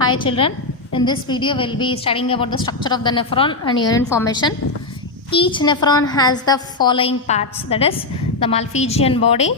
Hi children, in this video we'll be studying about the structure of the nephron and urine formation. Each nephron has the following parts, that is the Malpighian body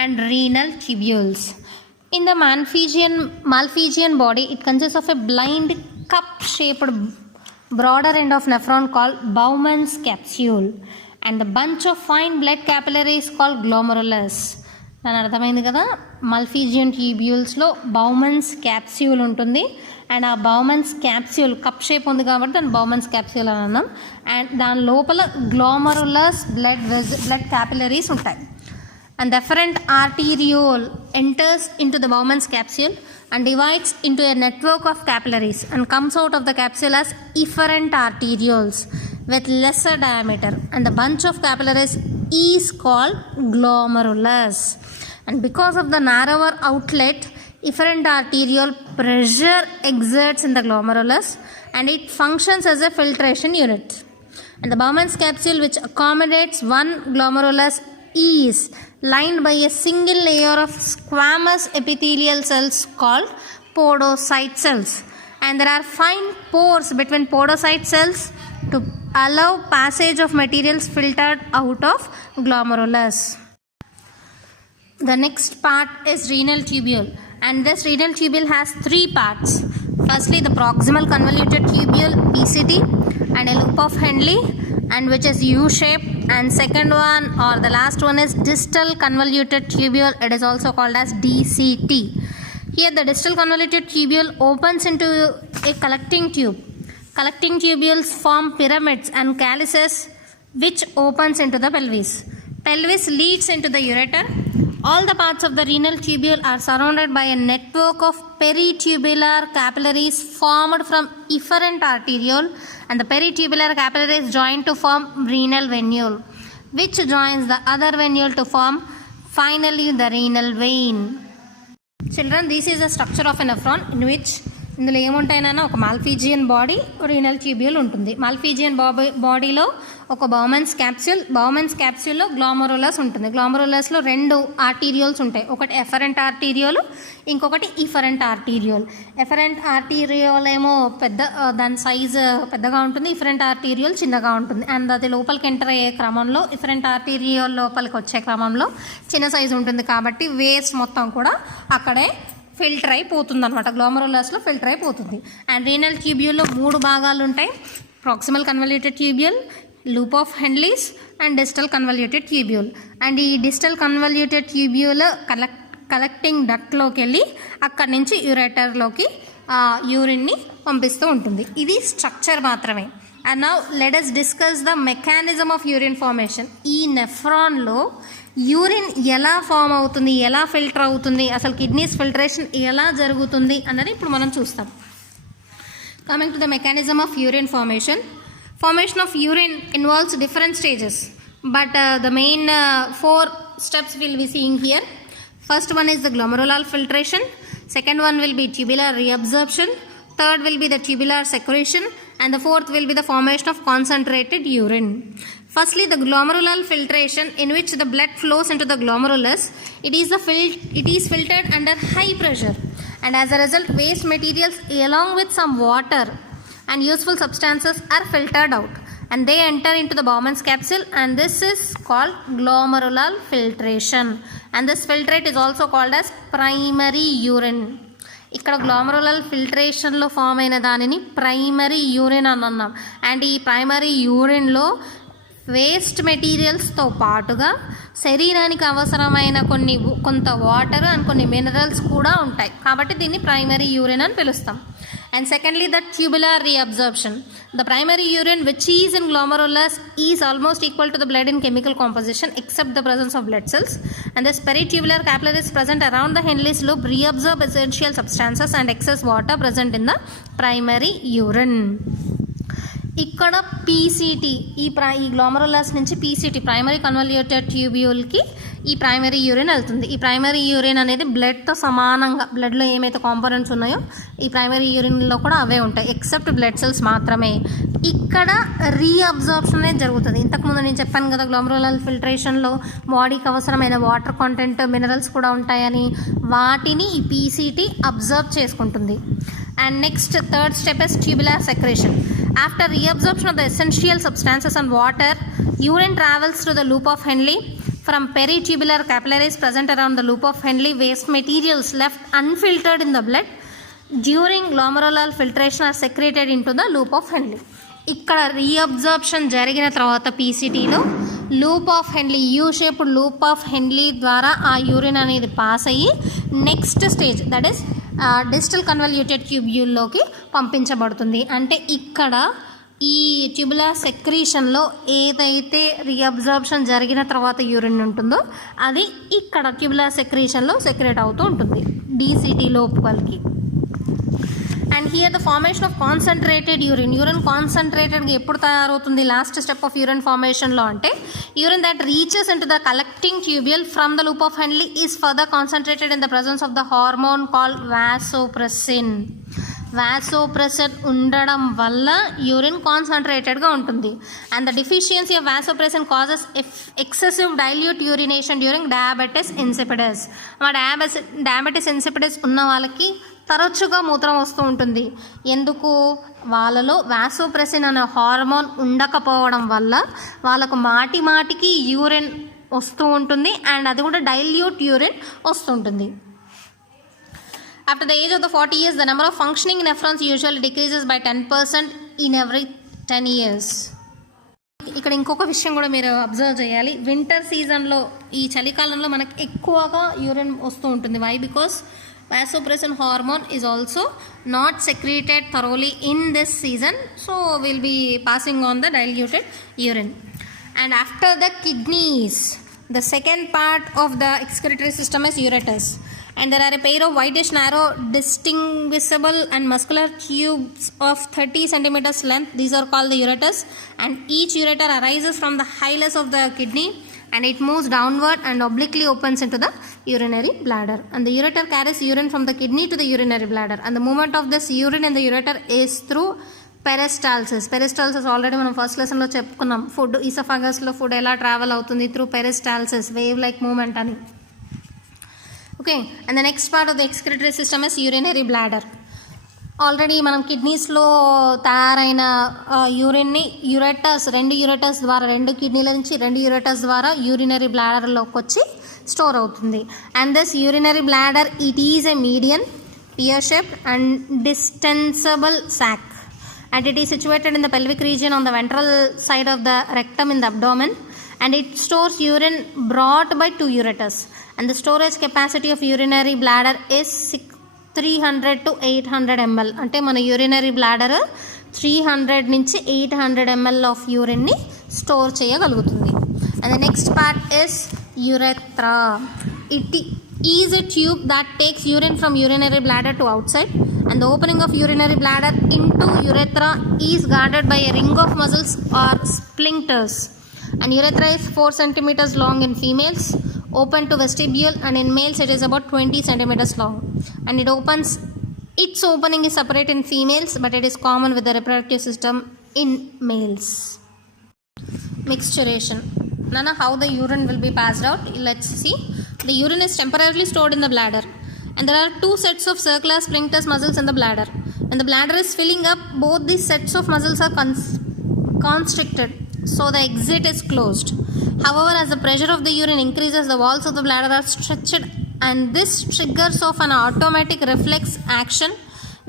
and renal tubules. In the Malpighian body, it consists of a blind cup-shaped broader end of nephron called Bowman's capsule and the bunch of fine blood capillaries called glomerulus. దాని అర్థమైంది కదా. మల్ఫీజియన్ ట్యూబ్యూల్స్లో Bowman's capsule ఉంటుంది అండ్ ఆ Bowman's capsule cup shape ఉంది కాబట్టి దాన్ని బౌమన్స్ క్యాప్స్యూల్ అని అన్నాం. అండ్ దాని లోపల గ్లోమరులస్ బ్లడ్ క్యాపిలరీస్ ఉంటాయి. And deferent arteriole enters into the Bowman's capsule and divides into a network of capillaries and comes out of the capsule as efferent arterioles with lesser diameter, and the bunch of capillaries is called glomerulus. And because of the narrower outlet, efferent arteriole pressure exerts in the glomerulus and it functions as a filtration unit. And the Bowman's capsule, which accommodates one glomerulus, is lined by a single layer of squamous epithelial cells called podocyte cells, and there are fine pores between podocyte cells to allow passage of materials filtered out of glomerulus. The next part is renal tubule, and this renal tubule has three parts. Firstly, the proximal convoluted tubule PCT and a loop of Henle, and which is U-shaped, and second one or the last one is distal convoluted tubule. It is also called as DCT. Here the distal convoluted tubule opens into a collecting tube. Collecting tubules form pyramids and calyces which opens into the pelvis. Pelvis leads into the ureter. All the parts of the renal tubule are surrounded by a network of peritubular capillaries formed from efferent arteriole, and the peritubular capillaries join to form renal venule, which joins the other venule to form finally the renal vein. Children, this is the structure of a nephron in which ఇందులో ఏముంటాయినా ఒక Malpighian body, renal tubule ఉంటుంది. మాల్ఫీజియన్ బాడీలో ఒక బౌమన్స్ క్యాప్స్యూల్లో గ్లోమరులస్ ఉంటుంది. గ్లోమరులస్లో రెండు ఆర్టీరియోల్స్ ఉంటాయి, ఒకటి ఎఫరెంట్ ఆర్టీరియోల్, ఇంకొకటి ఇఫరెంట్ ఆర్టీరియోల్. ఎఫరెంట్ ఆర్టీరియోల్ ఏమో దాని సైజు పెద్దగా ఉంటుంది, ఇఫరెంట్ ఆర్టీరియోల్ చిన్నగా ఉంటుంది. అండ్ అది లోపలికి ఎంటర్ అయ్యే క్రమంలో ఇఫరెంట్ ఆర్టీరియోల్ లోపలికి వచ్చే క్రమంలో చిన్న సైజు ఉంటుంది కాబట్టి వేస్ట్ మొత్తం కూడా అక్కడే ఫిల్టర్ అయిపోతుంది అనమాట, గ్లోమరులస్లో ఫిల్టర్ అయిపోతుంది. అండ్ రీనల్ ట్యూబ్యూల్లో మూడు భాగాలు ఉంటాయి, proximal convoluted tubule, loop of Henle's and distal convoluted tubule. And ఈ డిస్టల్ కన్వల్యూటెడ్ ట్యూబ్యూల్ కలెక్టింగ్ డక్ట్లోకి వెళ్ళి అక్కడి నుంచి యూరేటర్లోకి యూరిన్ని పంపిస్తూ ఉంటుంది. ఇది స్ట్రక్చర్ మాత్రమే. And now let us discuss the mechanism of urine formation. ఈ నెఫ్రాన్లో యూరిన్ ఎలా ఫామ్ అవుతుంది, ఎలా ఫిల్టర్ అవుతుంది, అసలు కిడ్నీస్ ఫిల్టరేషన్ ఎలా జరుగుతుంది అన్నది ఇప్పుడు మనం చూస్తాం. Coming to the mechanism of urine formation of urine involves different stages, but the main 4 steps we'll be seeing here. First one is the glomerular filtration, second one will be tubular reabsorption, third will be the tubular secretion, and the fourth will be the formation of concentrated urine. Firstly, the glomerular filtration, in which the blood flows into the glomerulus. It is filtered under high pressure, and as a result waste materials along with some water and useful substances are filtered out and they enter into the Bowman's capsule, and this is called glomerular filtration, and this filtrate is also called as primary urine. ఇక్కడ గ్లోమరులర్ ఫిల్టరేషన్లో ఫామ్ అయిన దానిని primary urine అని అన్నాం. అండ్ ఈ ప్రైమరీ యూరిన్లో వేస్ట్ మెటీరియల్స్తో పాటుగా శరీరానికి అవసరమైన కొంత వాటర్ అండ్ కొన్ని మినరల్స్ కూడా ఉంటాయి కాబట్టి దీన్ని ప్రైమరీ యూరిన్ అని పిలుస్తాం. And secondly, the tubular reabsorption. The primary urine which is in glomerulus is almost equal to the blood in chemical composition except the presence of blood cells, and this peritubular capillaries present around the Henle's loop reabsorb essential substances and excess water present in the primary urine. ఇక్కడ పీసీటీ ఈ గ్లోమరులస్ నుంచి PCT primary convoluted ట్యూబ్యూల్కి ఈ primary urine వెళ్తుంది. ఈ primary urine అనేది బ్లడ్తో సమానంగా, బ్లడ్లో ఏమైతే కాంపోనెంట్స్ ఉన్నాయో ఈ ప్రైమరీ యూరిన్లో కూడా అవే ఉంటాయి ఎక్సెప్ట్ బ్లడ్ సెల్స్ మాత్రమే. ఇక్కడ రీఅబ్జార్ప్షన్ అనేది జరుగుతుంది. ఇంతకుముందు నేను చెప్పాను కదా గ్లోమరులర్ ఫిల్టరేషన్లో బాడీకి అవసరమైన వాటర్ కంటెంట్, మినరల్స్ కూడా ఉంటాయని, వాటిని ఈ పీసీటీ అబ్జర్వ్ చేసుకుంటుంది. And next, third step is tubular secretion. After reabsorption of the essential substances and water, urine travels through the loop of Henle. From peritubular capillaries present around the loop of Henle, waste materials left unfiltered in the blood during glomerular filtration are secreted into the loop of Henle. ఇక్కడ reabsorption జరిగిన తర్వాత పీసీటీలో loop of Henle U shaped loop of Henle ద్వారా ఆ urine అనేది pass అయ్యి next stage that is distal convoluted ట్యూబ్యూల్లోకి పంపించబడుతుంది. అంటే ఇక్కడ ఈ ట్యూబులర్ సెక్రీషన్లో ఏదైతే రీఅబ్జార్ప్షన్ జరిగిన తర్వాత యూరిన్ ఉంటుందో అది ఇక్కడ ట్యూబులర్ సెక్రీషన్లో సెక్రేట్ అవుతూ ఉంటుంది డీసీటీ లోపలికి. And here the formation of concentrated urine. Urine కాన్సన్ట్రేటెడ్గా ఎప్పుడు తయారవుతుంది లాస్ట్ స్టెప్ ఆఫ్ యూరిన్ ఫార్మేషన్లో అంటే urine that reaches in to the collecting tubule from the loop of Henle is further concentrated in the presence of the hormone called vasopressin. Vasopressin ఉండడం వల్ల urine కాన్సన్ట్రేటెడ్గా ఉంటుంది. And the deficiency of vasopressin causes excessive dilute urination during diabetes insipidus. Diabetes insipidus ఉన్న వాళ్ళకి తరచుగా మూత్రం వస్తూ ఉంటుంది. ఎందుకు? వాళ్ళలో వాసోప్రెసిన్ అనే హార్మోన్ ఉండకపోవడం వల్ల వాళ్ళకు మాటికి యూరిన్ వస్తూ ఉంటుంది అండ్ అది కూడా డైల్యూట్ యూరిన్ వస్తుంటుంది. After the age of the 40 years, the number of functioning nephrons usually decreases by 10% in every 10 years. ఇక్కడ ఇంకొక విషయం కూడా మీరు అబ్జర్వ్ చేయాలి. వింటర్ సీజన్లో ఈ చలికాలంలో మనకి ఎక్కువగా యూరిన్ వస్తూ ఉంటుంది. Why? Because vasopressin hormone is also not secreted thoroughly in this season, so we'll be passing on the diluted urine. And after the kidneys, the second part of the excretory system is ureters, and there are a pair of whitish narrow distinguishable and muscular tubes of 30 centimeters length. These are called the ureters, and each ureter arises from the hilus of the kidney and it moves downward and obliquely opens into the urinary bladder, and the ureter carries urine from the kidney to the urinary bladder, and the movement of this urine in the ureter is through peristalsis. Peristalsis already మనం first లెసన్లో చెప్పుకున్నాం. Food ఈసోఫాగస్లో food ఎలా travel అవుతుంది? Through peristalsis, wave like movement అని. Okay, and the next part of the excretory system is urinary bladder. Already మనం కిడ్నీస్లో తయారైన యూరిన్ని రెండు యూరెటర్స్ ద్వారా, రెండు కిడ్నీల నుంచి రెండు యూరెటర్స్ ద్వారా యూరినరీ బ్లాడర్లోకి వచ్చి స్టోర్ అవుతుంది. And this urinary bladder it is a median pear shaped and distensible sac, and it is situated in the pelvic region on the ventral side of the rectum in the abdomen, and it stores urine brought by two ureters, and the storage capacity of urinary bladder is 300 to 800 ml. అంటే మన urinary bladder 300 నుంచి 800 ml of యూరిన్ని store చేయగలుగుతుంది. And the next part is urethra. It is a tube that takes urine from urinary bladder to outside, and the opening of urinary bladder into urethra is guarded by a ring of muscles or sphincters, and urethra is 4 centimeters long in females, open to vestibule, and in males it is about 20 centimeters long, and its opening is separate in females, but it is common with the reproductive system in males. Mixturation. Nana, how the urine will be passed out? Let's see. The urine is temporarily stored in the bladder, and there are two sets of circular sphincter muscles in the bladder. When the bladder is filling up, both these sets of muscles are constricted, so the exit is closed. However, as the pressure of the urine increases, the walls of the bladder are stretched, and this triggers off an automatic reflex action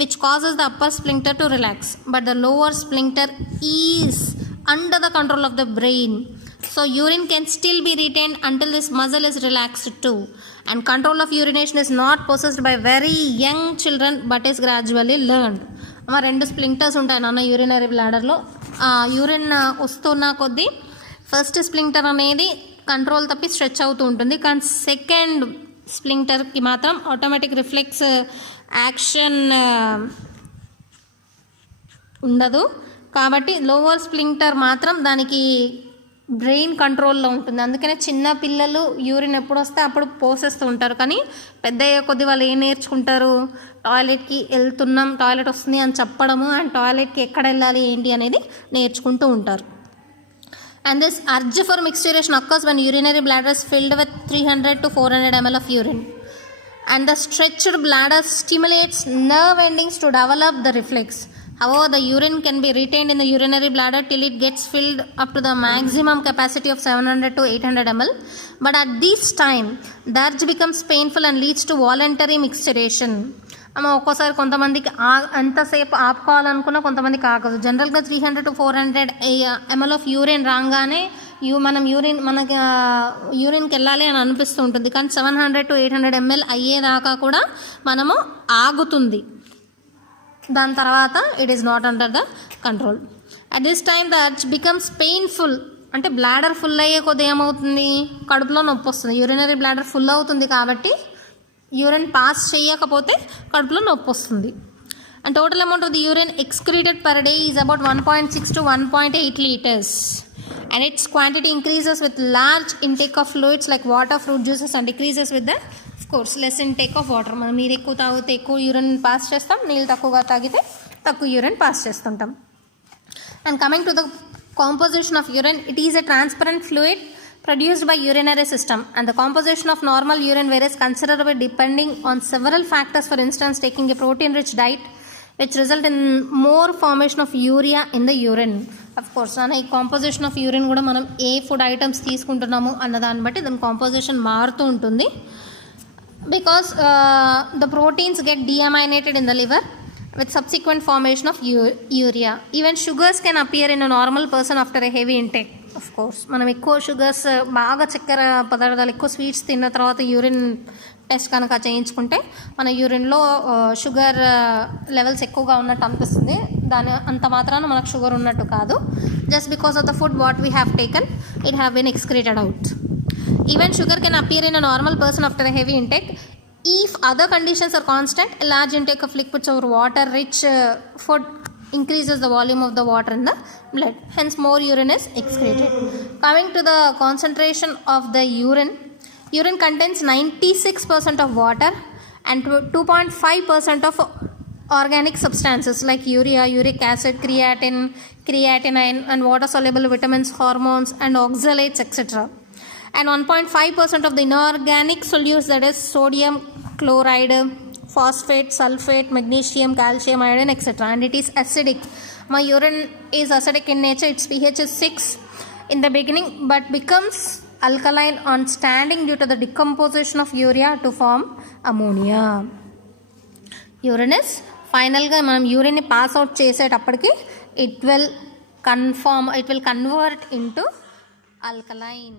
which causes the upper sphincter to relax, but the lower sphincter is under the control of the brain. So urine can still be retained until this muscle is relaxed too, and control of urination is not possessed by very young children but is gradually learned. మా రెండు స్ప్లింక్టర్స్ ఉంటాయి నాన్న యూరినరీ బ్లాడర్లో. యూరిన్ వస్తున్న కొద్దీ ఫస్ట్ స్ప్లింక్టర్ అనేది కంట్రోల్ తప్పి స్ట్రెచ్ అవుతూ ఉంటుంది, కానీ సెకండ్ స్ప్లింక్టర్కి మాత్రం ఆటోమేటిక్ రిఫ్లెక్స్ యాక్షన్ ఉండదు. కాబట్టి లోవర్ స్ప్లింక్టర్ మాత్రం దానికి బ్రెయిన్ కంట్రోల్లో ఉంటుంది. అందుకనే చిన్న పిల్లలు యూరిన్ ఎప్పుడు వస్తే అప్పుడు పోసేస్తూ ఉంటారు, కానీ పెద్ద అయ్యే కొద్ది వాళ్ళు ఏం నేర్చుకుంటారు? టాయిలెట్కి వెళ్తున్నాం, టాయిలెట్ వస్తుంది అని చెప్పడము, అండ్ టాయిలెట్కి ఎక్కడ వెళ్ళాలి ఏంటి అనేది నేర్చుకుంటూ ఉంటారు. And this urge for mixturation occurs when urinary bladder is filled with 300 to 400 ml of urine. and the stretched bladder stimulates nerve endings to develop the reflex. However, the urine can be retained in the urinary bladder till it gets filled up to the maximum capacity of 700 to 800 ml. But at this time, the urge becomes painful and leads to voluntary micturition. ఒక్కోసారి కొంతమందికి ఎంతసేపు ఆపుకోవాలనుకున్నా కొంతమందికి ఆగదు. జనరల్గా 300 to 400 ml of urine రాగానే మనకి యూరిన్కి వెళ్ళాలి అని అనిపిస్తూ ఉంటుంది. కానీ 700 to 800 ml అయ్యేదాకా కూడా మనము ఆగుతుంది. దాని తర్వాత it is not under the control. At this time the urge becomes painful. అంటే బ్లాడర్ ఫుల్ అయ్యే కొద్ది ఏమవుతుంది, కడుపులో నొప్పి వస్తుంది. యూరినరీ బ్లాడర్ ఫుల్ అవుతుంది కాబట్టి యూరిన్ పాస్ చేయకపోతే కడుపులో నొప్పి వస్తుంది. And total amount of the urine excreted per day is about 1.6 to 1.8 liters. And its quantity increases with large intake of fluids like water, fruit juices, and decreases with the, of course, less intake of water. మనం నీరు ఎక్కువ తాగితే ఎక్కువ urine pass చేస్తాం, నీళ్ళు తక్కువగా తాగితే తక్కువ యూరిన్ పాస్ చేస్తుంటాం. And coming to the composition of urine, it is a transparent fluid produced by urinary system, and the composition of normal urine varies considerably depending on several factors. For instance, taking a protein rich diet which result in more formation of urea in the urine. Of course, ఈ composition of urine కూడా మనం ఏ food items తీసుకుంటున్నాము అన్న దాన్ని బట్టి దాని composition మారుతూ ఉంటుంది. Because the proteins get deaminated in the liver with subsequent formation of urea. Even sugars can appear in a normal person after a heavy intake. Of course, మనం ఎక్కువ షుగర్స్, బాగా చక్కెర పదార్థాలు, ఎక్కువ స్వీట్స్ తిన్న తర్వాత యూరిన్ టెస్ట్ కనుక చేయించుకుంటే మన యూరిన్లో షుగర్ లెవెల్స్ ఎక్కువగా ఉన్నట్టు అనిపిస్తుంది. దాని అంత మాత్రాన మనకు షుగర్ ఉన్నట్టు కాదు. Just because of the food what we have taken, it have been excreted out. Even sugar can appear in a normal person after a heavy intake. If other conditions are constant, a large intake of liquids or water-rich food increases the volume of the water in the blood. Hence, more urine is excreted. Coming to the concentration of the urine contains 96% of water and 2.5% of organic substances like urea, uric acid, creatinine, and water-soluble vitamins, hormones, and oxalates, etc. And 1.5% of the inorganic solutes, that is sodium chloride, phosphate, sulfate, magnesium, calcium, iodine, etc. And it is acidic. My urine is acidic in nature. Its pH is 6 in the beginning but becomes alkaline on standing due to the decomposition of urea to form ammonia. Urine is ఫైనల్గా మనం యూరిన్ని pass out చేసేటప్పటికి it will convert into alkaline.